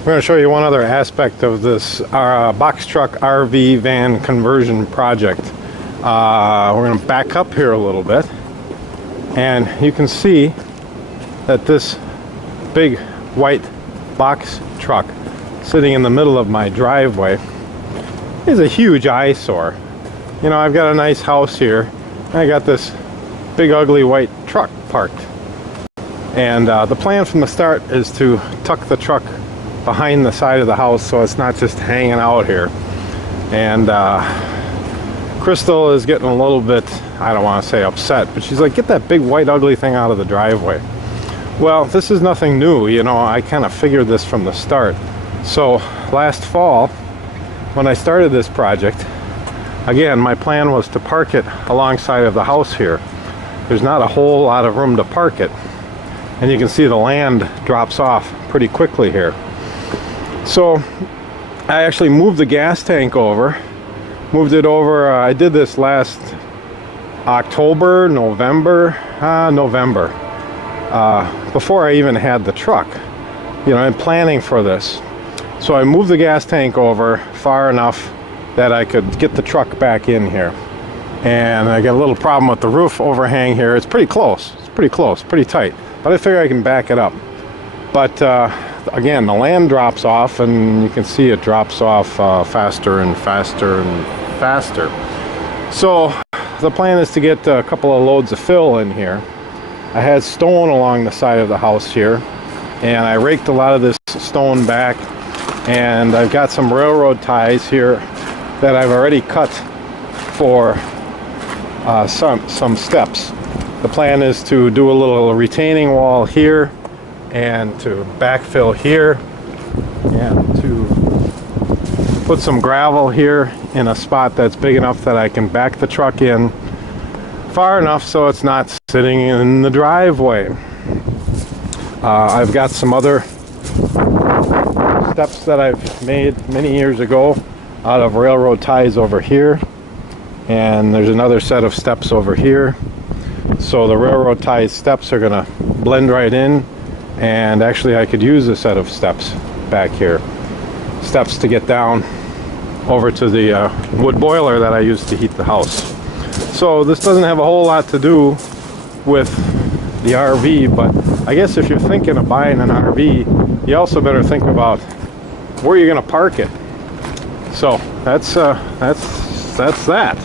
I'm going to show you one other aspect of this box truck RV van conversion project. We're going to back up here a little bit, and you can see that this big white box truck sitting in the middle of my driveway is a huge eyesore. You know, I've got a nice house here, and I got this big ugly white truck parked. And the plan from the start is to tuck the truck behind the side of the house so it's not just hanging out here. And Crystal is getting a little bit, I don't want to say upset, but she's like, get that big white ugly thing out of the driveway. Well, this is nothing new, you know, I kind of figured this from the start. So last fall, when I started this project, again, my plan was to park it alongside of the house here. There's not a whole lot of room to park it, and you can see the land drops off pretty quickly here. So I actually moved the gas tank over, I did this last November, before I even had the truck. You know, I'm planning for this. So I moved the gas tank over far enough that I could get the truck back in here. And I got a little problem with the roof overhang here. It's pretty close, pretty tight. But I figure I can back it up. But again, the land drops off, and you can see it drops off faster and faster and faster. So the plan is to get a couple of loads of fill in here. I had stone along the side of the house here, and I raked a lot of this stone back, and I've got some railroad ties here that I've already cut for some steps. The plan is to do a little retaining wall here, and to backfill here, and to put some gravel here in a spot that's big enough that I can back the truck in far enough so it's not sitting in the driveway. I've got some other steps that I've made many years ago out of railroad ties over here, and there's another set of steps over here. So the railroad ties steps are gonna blend right in, and actually I could use a set of steps back here. Steps to get down over to the wood boiler that I use to heat the house. So this doesn't have a whole lot to do with the RV, but I guess if you're thinking of buying an RV, you also better think about where you're gonna park it. So that's that.